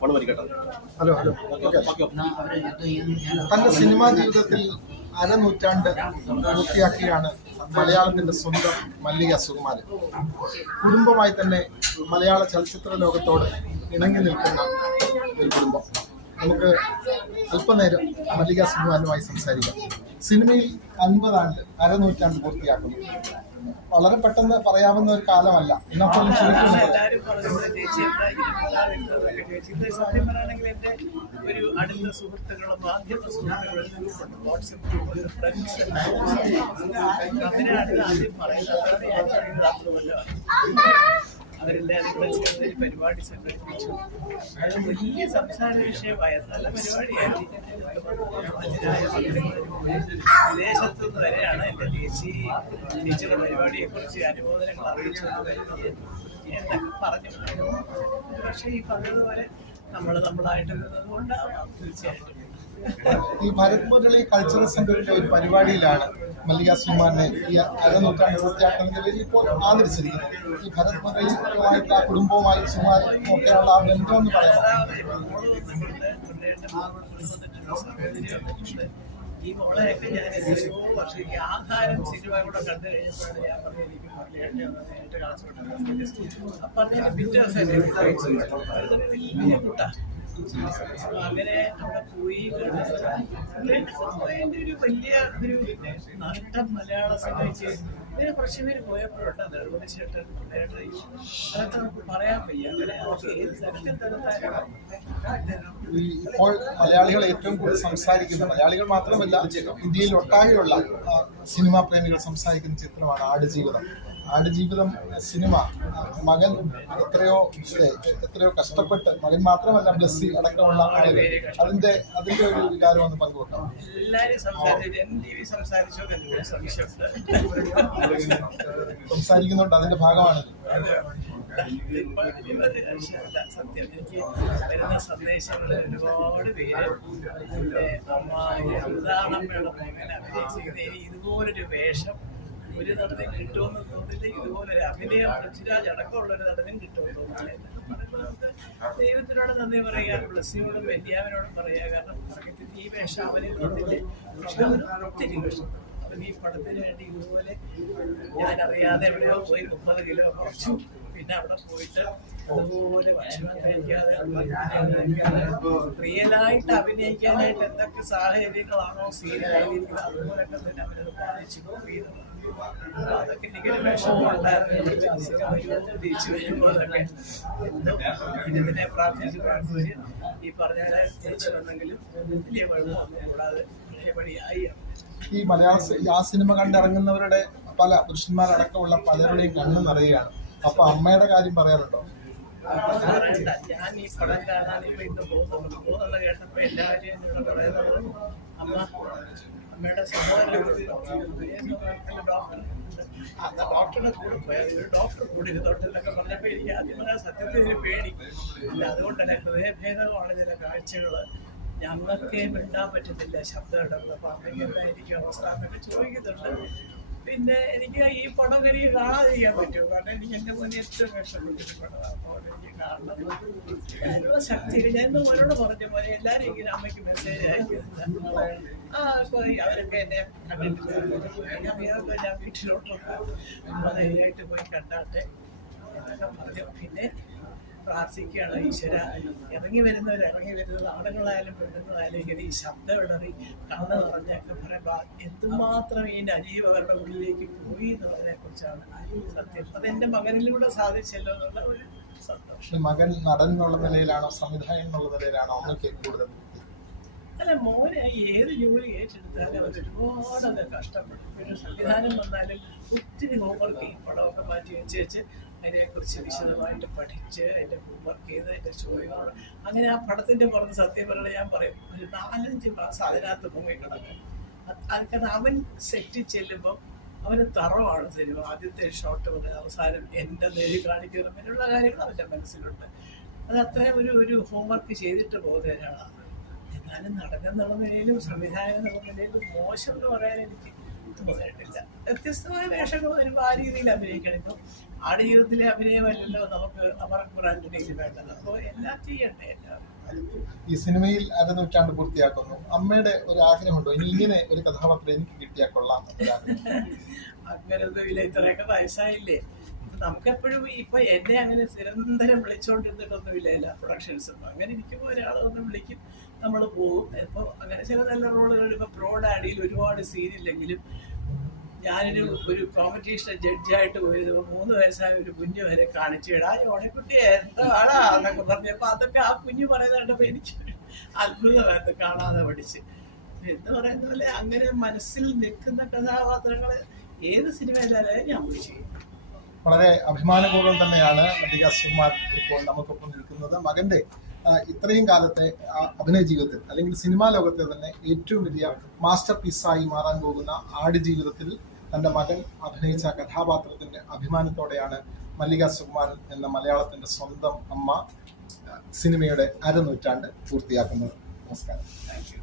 Hello hello. തന്റെ cinema ജീവിതത്തിൽ അരനൂറ്റാണ്ട് പൂർത്തിയാക്കിയാണ് മലയാളത്തിന്റെ സ്വന്തം മല്ലിക സുകുമാരൻ. കുടുംബമായി തന്നെ മലയാള ചലച്ചിത്ര ലോകത്തോട് ഇണങ്ങി നിൽക്കുന്ന ഒരു കുടുംബം. നമുക്ക് അല്പനേരം മല്ലിക സുകുമാരനുമായി സംസാരിക്കാം. സിനിമയിൽ 50 ആണ്ട് അരനൂറ്റാണ്ട് പൂർത്തിയാക്കുന്നു. വളരെ പെട്ടെന്ന് പറയാവുന്ന ഒരു കാലമല്ല. എന്നാൽ പോലും സത്യം പറയുകയാണെങ്കിൽ എന്റെ ഒരു അടുത്ത സുഹൃത്തുക്കളും മാധ്യമ സുഹൃത്തുക്കളും വാട്സപ്പ് ഫ്രണ്ട്സ് അവരാണ് ആദ്യം പറയുന്നത്. അവരെല്ലാവരും കൂടെ ചേർന്ന് ഒരു പരിപാടി സംഘടിപ്പിച്ചു. അത് വലിയ സംസാര വിഷയമായ നല്ല പരിപാടിയായിരുന്നു. വിദേശത്തുനിന്ന് വരെയാണ് എൻ്റെ ടീച്ചറുടെ പരിപാടിയെക്കുറിച്ച് അനുമോദനങ്ങൾ അറിയിച്ചു എന്നൊക്കെ പറഞ്ഞു. പക്ഷേ ഈ പറഞ്ഞതുപോലെ നമ്മളായിട്ട് നിന്നതുകൊണ്ടാവാം തീർച്ചയായിട്ടും. ഈ ഭരത് മുരളി കൾച്ചറൽ സെന്ററിന്റെ ഒരു പരിപാടിയിലാണ് മല്ലിക സുകുമാരനെ ഈ അരനൂറ്റാണ്ട് പൂർത്തിയാക്കുന്നതിന്റെ പേരിൽ ഇപ്പോൾ ആദരിച്ചിരിക്കുന്നത്. ഈ ഭരത് മുരളിയുമായിട്ട് ആ കുടുംബവുമായി സുകുമാരൻ ഒക്കെയുള്ള ആ ബന്ധം എന്ന് പറയാം. ഈ മോളെയൊക്കെ ഞാൻ എത്രയോ വർഷം ഈ ആഹാരം സിനിമ കൂടെ കണ്ടു കഴിഞ്ഞപ്പോഴാണ് ഞാൻ പറഞ്ഞത് എനിക്ക് നേരിട്ട് കാണിച്ചോട്ടെ. അപ്പൊ അതിന്റെ പിക്ചേഴ്സ് വലിയ കൂട്ടാ. അങ്ങനെ അവിടെ പോയി ഒരു വലിയ ഒരു നാട്ടം മലയാള സിനിമയ്ക്ക് ഇതിന് കുറച്ച് പേര് പോയപ്പോഴുണ്ട്. നെടുമുടി ചേട്ടൻ അതൊക്കെ നമുക്ക് പറയാൻ വയ്യ. അങ്ങനെ ഏത് തരത്തിൽ ഇപ്പോൾ മലയാളികൾ ഏറ്റവും കൂടുതൽ സംസാരിക്കുന്ന, മലയാളികൾ മാത്രമല്ല ഇന്ത്യയിൽ ഒട്ടാകെയുള്ള സിനിമാ പ്രേമികൾ സംസാരിക്കുന്ന ചിത്രമാണ് ആടുജീവിതം. ആടുജീവിതം സിനിമ മകൻ എത്രയോ കഷ്ടപ്പെട്ട്, മകൻ മാത്രമല്ല ബ്ലസ്സി അടക്കമുള്ള ആളുകൾ അതിന്റെ ഒരു വികാരം ഒന്ന് പങ്കുവെക്കാം. സംസാരിക്കുന്നുണ്ട്, അതിന്റെ ഭാഗമാണ്. സത്യം എനിക്ക് വരുന്ന സന്ദേശങ്ങൾ ഒരുപാട് പേര് അമൃതാണമ്മയുടെ മകൻ അഭിനയിച്ചിരിക്കുന്ന ഇതുപോലൊരു വേഷം ഒരു നടനും കിട്ടുമെന്ന് തോന്നില്ല. ഇതുപോലൊരു അഭിനയം പൃഥ്വിരാജ് അടക്കമുള്ളൊരു നടനും കിട്ടുമെന്ന് തോന്നില്ല. എന്നൊക്കെ പറയുമ്പോൾ നമുക്ക് ദൈവത്തിനോട് നന്ദി പറയുക, ബ്ലസ്സിയോടും ബെന്യാമിനോടും പറയുക. കാരണം ഈ വേഷം അവന് തന്നില്ലേ. പക്ഷെ ഒത്തിരി വേഷം അവൻ ഈ പടത്തിന് വേണ്ടി ഇതുപോലെ ഞാനറിയാതെ എവിടെയോ പോയി 30 കിലോ കുറച്ചു. പിന്നെ അവിടെ പോയിട്ട് അതുപോലെ ഭക്ഷണം കഴിക്കാതെ റിയലായിട്ട് അഭിനയിക്കാനായിട്ട് എന്തൊക്കെ സാഹചര്യങ്ങളാണോ സീനിലായിരിക്കുന്നത് അതുപോലൊക്കെ തന്നെ അവരത് പാലിച്ചു പോകുന്നത്. അതൊക്കെ എനിക്കൊരു വിഷമമുണ്ടായിരുന്നു. തിരിച്ചു വരുമ്പോഴൊക്കെ ഇതിനെ പ്രാർത്ഥിച്ച് ഈ പറഞ്ഞ തിരിച്ചു വന്നെങ്കിലും വലിയ കുഴപ്പമൊന്നും കൂടാതെ പടിയായി. ഈ ആ സിനിമ കണ്ടിറങ്ങുന്നവരുടെ പല പുരുഷന്മാരടക്കമുള്ള പലരുടെയും കണ്ണ് നിറയുകയാണ്. അപ്പൊ അമ്മയുടെ കാര്യം പറയാറുണ്ടോ? ഞാൻ ഈ പടം കാണാൻ ഇപ്പൊ ഇന്ന് പോകുന്നത് കേട്ടപ്പോ എല്ലാവരും എന്നോട് പറയുന്നത് അമ്മയുടെ സഹോദരൻ ഡോക്ടറുടെ കൂടെ പോയത് ഡോക്ടർ കൂടി തൊട്ടിലൊക്കെ പറഞ്ഞപ്പോ എനിക്ക് ആദ്യം പറയാൻ സത്യത്തിൽ ഇതിന് പേടി അല്ല. അതുകൊണ്ടല്ല, ഹൃദയഭേദമാണ് ചില കാഴ്ചകള്. ഞങ്ങൾക്ക് മിണ്ടാൻ പറ്റുന്നില്ല, ശബ്ദം ഇടുന്നത്. അപ്പൊ അമ്മയ്ക്ക് എന്തായിരിക്കും അവസ്ഥ എന്നൊക്കെ ചോദിക്കുന്നുണ്ട്. പിന്നെ എനിക്ക് ഈ പടം എനിക്ക് കാണാതിരിക്കാൻ പറ്റുമോ? കാരണം എനിക്ക് എൻ്റെ മുന്നിൽ ഏറ്റവും ഇഷ്ടപ്പെട്ടൊരു പടമാണ്. അപ്പോൾ എനിക്ക് കാണണം. ഞാനുള്ള ശക്തി ഞാൻ മോനോട് പറഞ്ഞ പോലെ എല്ലാവരും ഇങ്ങനെ അമ്മയ്ക്ക് മെസ്സേജ് അയക്കുന്നില്ല. അവരൊക്കെ എന്നെ കണ്ടിട്ടില്ല. ഞാൻ വീട്ടിലോട്ടൊക്കെ ധൈര്യമായിട്ട് പോയി കണ്ടാട്ടെ എന്നൊക്കെ പറഞ്ഞു. പിന്നെ പ്രാർത്ഥിക്കുകയാണ്, ഈശ്വര ഇറങ്ങി വരുന്നത് ആണുങ്ങളായാലും പെണ്ണുങ്ങളായാലും ഇങ്ങനെ ഈ ശബ്ദം ഇടറി കണ്ണ് നിറഞ്ഞൊക്കെ പറയുമ്പോൾ എന്തുമാത്രം ഈ നജീബ് അവരുടെ ഉള്ളിലേക്ക് പോയി എന്നുള്ളതിനെ കുറിച്ചാണ് സത്യം. അതെന്റെ മകനിലൂടെ സാധിച്ചല്ലോ എന്നുള്ള ഒരു സന്തോഷം. മകൻ നടൻ എന്നുള്ള നിലയിലാണോ സംവിധായകൻ എന്നുള്ള നിലയിലാണോ അമ്മയ്ക്ക് കൂടുതൽ? അല്ല, മോനെ ഏത് ജോലി ഏറ്റെടുത്താലും അത് ഒരുപാട് കഷ്ടപ്പെടും. പിന്നെ സംവിധാനം വന്നാലും ഒത്തിരി ഹോംവർക്ക് ചെയ്യും. പടമൊക്കെ മാറ്റി വെച്ച് അതിനെക്കുറിച്ച് വിശദമായിട്ട് പഠിച്ച് അതിൻ്റെ ഹോംവർക്ക് ചെയ്ത് അതിൻ്റെ ചോദ്യങ്ങൾ അങ്ങനെ ആ പടത്തിൻ്റെ പുറത്ത് സത്യം പറഞ്ഞാൽ ഞാൻ പറയും ഒരു 4-5 മാസം അതിനകത്ത് മുങ്ങിക്കിടക്കും. അതൊക്കെ അവൻ സെറ്റിൽ ചെല്ലുമ്പോൾ അവന് തറവാണ് സിനിമ. ആദ്യത്തെ ഷോട്ട് മുതൽ അവസാനം എൻ്റെ നേരി കാണിക്കുന്ന അങ്ങനെയുള്ള കാര്യങ്ങൾ അവൻ്റെ മനസ്സിലുണ്ട്. അത് അത്രയും ഒരു ഹോംവർക്ക് ചെയ്തിട്ട് പോകുന്നതിനാണ്. എന്നാലും നടനെന്നുള്ള നിലയിലും സംവിധായകൻ എന്നുള്ള നിലയിലും മോശം എന്ന് പറയാൻ എനിക്ക് തോന്നിയിട്ടില്ല. വ്യത്യസ്തമായ വേഷങ്ങൾ വരുമ്പോൾ ആ രീതിയിൽ അഭിനയിക്കണം. ഇപ്പം ആടുജീവിതത്തിലെ അഭിനയമല്ലല്ലോ നമുക്ക് അമർ ബ്രാൻഡിനെയിൽ വേണ്ടത്. അപ്പോൾ എല്ലാം ചെയ്യണ്ടേ എല്ലാം. ഈ സിനിമയിൽ അരനൂറ്റാണ്ട് പൂർത്തിയാക്കുന്നു. അമ്മയുടെ ഒരു ആഗ്രഹമുണ്ടോ, ഇനി ഇങ്ങനെ ഒരു കഥാപാത്രം എനിക്ക് കിട്ടിയാൽ കൊള്ളാം? അങ്ങനൊന്നുമില്ല, ഇത്രയൊക്കെ വയസ്സായില്ലേ. നമുക്കെപ്പോഴും ഇപ്പൊ എന്നെ അങ്ങനെ നിരന്തരം വിളിച്ചോണ്ടിരുന്നിട്ടൊന്നുമില്ല എല്ലാ പ്രൊഡക്ഷൻസും. അങ്ങനെ ഇരിക്കുമ്പോൾ ഒരാൾ വന്ന് വിളിക്കും, നമ്മൾ പോകും. ഇപ്പോൾ അങ്ങനെ ചില നല്ല റോളുകൾ, ഇപ്പൊ പ്രോഡ് ആഡിയിൽ ഒരുപാട് സീനില്ലെങ്കിലും ഒരു കോമ്പറ്റീഷൻ ജഡ്ജായിട്ട് പോയത് 3 വയസ്സായ ഒരു കുഞ്ഞു വരെ കാണിച്ചിടാ ഓണക്കുട്ടിയെ എന്താ ആളാ എന്നൊക്കെ പറഞ്ഞപ്പോ അതൊക്കെ ആ കുഞ്ഞു പറയുന്നത് കണ്ടപ്പോ എനിക്ക് അത്ഭുതമായിരുന്നു, കാണാതെ പഠിച്ച്. എന്ന് പറയുന്ന പോലെ അങ്ങനെ മനസ്സിൽ നിൽക്കുന്ന കഥാപാത്രങ്ങള് ഏത് സിനിമയിലായാലും ഞാൻ പോയി ചെയ്യും. വളരെ അഭിമാനപൂർവ്വം തന്നെയാണ് മല്ലിക സുകുമാർ ഇപ്പോൾ നമുക്കൊപ്പം നിൽക്കുന്നത്. മകന്റെ ഇത്രയും കാലത്തെ അഭിനയ ജീവിതത്തിൽ അല്ലെങ്കിൽ സിനിമാ ലോകത്തെ തന്നെ ഏറ്റവും വലിയ മാസ്റ്റർ പീസായി മാറാൻ പോകുന്ന ആടുജീവിതത്തിൽ തന്റെ മകൻ അഭിനയിച്ച കഥാപാത്രത്തിന്റെ അഭിമാനത്തോടെയാണ് മല്ലിക സുകുമാരൻ എന്ന മലയാളത്തിന്റെ സ്വന്തം അമ്മ സിനിമയുടെ അരനൂറ്റാണ്ട് പൂർത്തിയാക്കുന്നത്. നമസ്കാരം. Thank you.